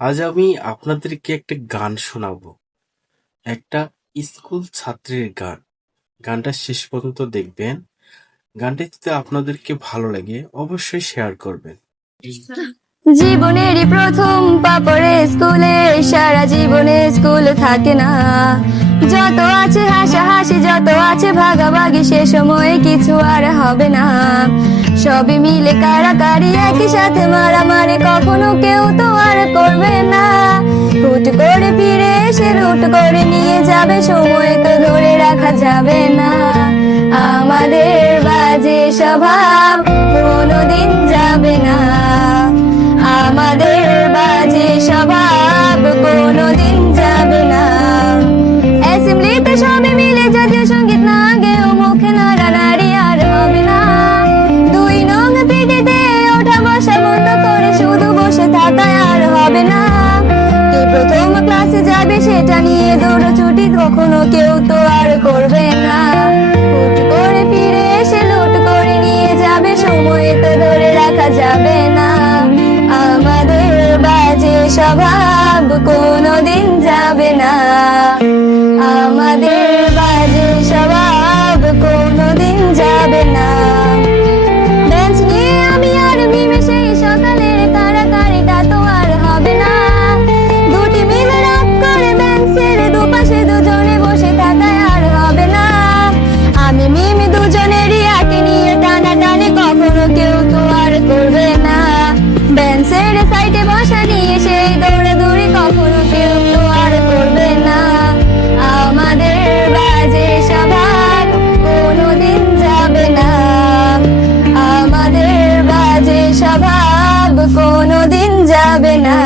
আজ আমি আপনাদেরকে একটা গান শোনাবো। একটা স্কুল ছাত্রের গান। গানটা শেষ পর্যন্ত দেখবেন। গানটা যদি আপনাদেরকে ভালো লাগে অবশ্যই শেয়ার করবেন। জীবনেরই প্রথম পা পড়ে স্কুলে, সারা জীবনে স্কুল থাকে না। যত আছে হাসাহাসি, যত আছে ভাগাভাগি, সে সময়ে কিছু আর হবে না। সবই মিলে কারাকারি, একই সাথে মারামারি, কখনো কেউ তো আর করবে না। হুট করে ফিরে এসে লুট করে নিয়ে যাবে, সময়কে ধরে রাখা যাবে না। আমাদের বাজে স্বভাব কোনোদিন যাবে না। আমাদের বাজে স্বভাব কোনোদিন যাবে না। অ্যাসেম্বলিতে সবাই মিলে জাতীয় সঙ্গীত না গেয়েও মুখে নাড়ানাড়ি আর হবে না। 2 নং পিটিতে ওঠা বসা বন্ধ করে শুধু বসে থাকায় আর হবে না। কে প্রথম ক্লাসে যাবে সেটা নিয়ে দৌড়ছুটি কখনো কেউ তো আর করবে না। হুট করে ফিরে এসে লুট করে নিয়ে যাবে, সময় তো ধরে রাখা যাবে না। আমাদের বাজে স্বভাব কোনোদিন যাবে না। আমাদের বাজে স্বভাব কোনোদিন যাবে না। বেঞ্চ নিয়ে আমি আর মিমে সেই সকালের কারাকারিটা তো আর হবে না। দুটি মিলে রাগ করে বেঞ্চের দুপাশে দুজনে বসে থাকায় আর হবে না। আমি মিমি দুজনেরই একে নিয়ে টানাটানি কখনো কেউ তো আর করবে না। বেঞ্চের সাইডে বসা নিয়ে সেই দৌড়াদৌড়ি কখনো কেউ তো আর করবে না। আমাদের বাজে স্বভাব কোনোদিন যাবে না। আমাদের বাজে স্বভাব কোনোদিন যাবে না।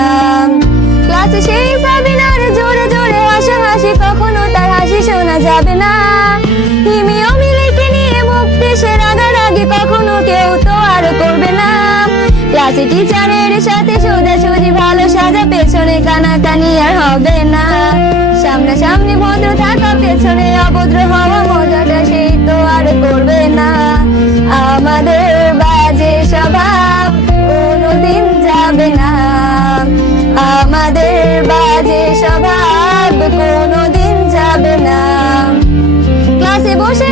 ক্লাসে সেই সাবিনার জোরে জোরে হাসাহাসি, কখনো তার হাসি শোনা যাবে না। হিমিও মিলিকে নিয়ে মুক্তি সে রাগারাগি কখনো কেউ তো আর করবে না। ক্লাসে টিচারের সাথে সোজাসুজি ভালো সাজা, পেছনে কানাকানি আর হবে না। সামনাসামনি ভদ্র থাকা, পেছনে অভদ্র হওয়া, মজাটা সেই তো আর করবে না। আমাদের বাজে স্বভাব কোনোদিন যাবে না। আমাদের বাজে স্বভাব কোনোদিন যাবে না। ক্লাসে বসে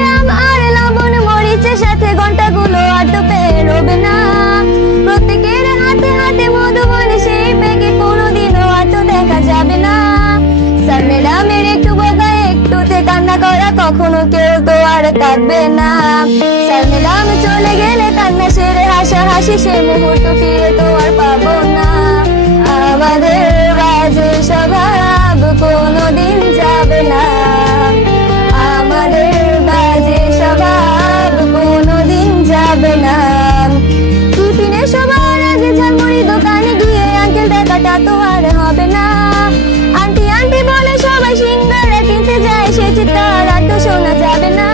আর লবণ মরিচের সাথে ঘন্টাগুলো আর তো পেরোবে না। প্রত্যেকের হাতে হাতে মধুবনে সেই প্যাকে কোনোদিনও আর তো দেখা যাবে না। স্যার ম্যাডামের একটু বকা, একটুতে কান্না করা, কখনো কেউ তো আর কাঁদবে না। স্যার ম্যাডাম চলে গেলে কান্না সেরে হাসাহাসি, সে মুহূর্ত ফিরে তো আর পাবো না। আমাদের বাজে স্বভাব কোনোদিন যাবে না। আমাদের বাজে স্বভাব কোনোদিন যাবে না। টিফিনে সবার আগে ঝালমুড়ি দোকানে গিয়ে আঙ্কেল দেখাটা তো আর হবে না। আন্টি আন্টি বলে সবাই সিঙ্গারা কিনতে যায়, সে চিৎকার আর তো শোনা যাবে না।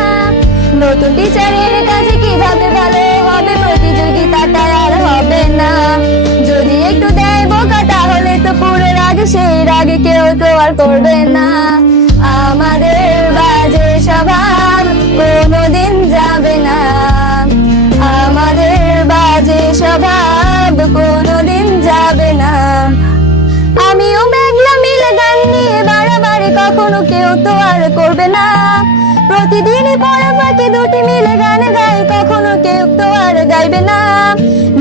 নতুন টিচারের কাছে কিভাবে ভালো হবে, প্রতিযোগিতাটা আর হবে না। যদি একটু দেয় বোকা তাহলে তো পুরো রাগে, সেই রাগে কেউ তো আর করবে না। আমাদের বাজে স্বভাব কোনোদিন যাবে না। আমাদের বাজে স্বভাব কোনোদিন যাবে না। আমিও মেঘলা মিলে গান নিয়ে বাড়াবাড়ি, কখনো কেউ তো আর করবে না। প্রতিদিনই পড়া ফাঁকি দুটি মিলে গান গাই, কখনো কেউ তো আর গাইবে না।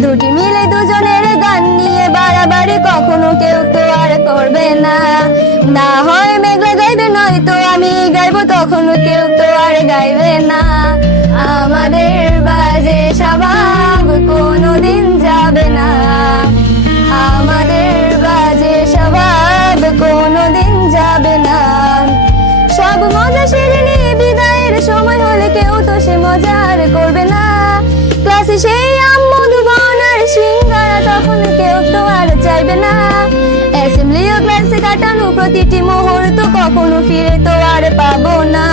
দুটি মিলে দুজনের গান নিয়ে বাড়াবাড়ি, কখনো কেউ তো আর করবে না। না হয় মেঘলা গাইবে, নয়তো আমি গাইবো, তখনো কেউ তো আর গাইবে না। আমাদের বাজে স্বভাব কোনোদিন যাবে না। আমাদের বাজে স্বভাব কোনোদিন যাবে না। সব মজা সেরে নিয়ে বিদায়ের সময় হলে কেউ তো সে মজা আর করবে না। ক্লাসে সেই আম মধুবন আর সিঙ্গারা, তখন কেউ তো আর চাইবে না। অ্যাসেম্বলি ও ক্লাসে কাটানো প্রতিটি মুহূর্ত কখনো ফিরে তো আর পাবো না।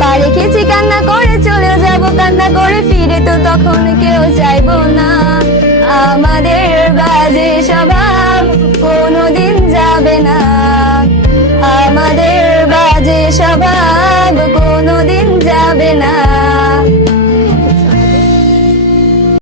পা রেখেছি কান্না করে চলে যাবো, কান্না করে ফিরে তো তখন কেউ চাইবো না।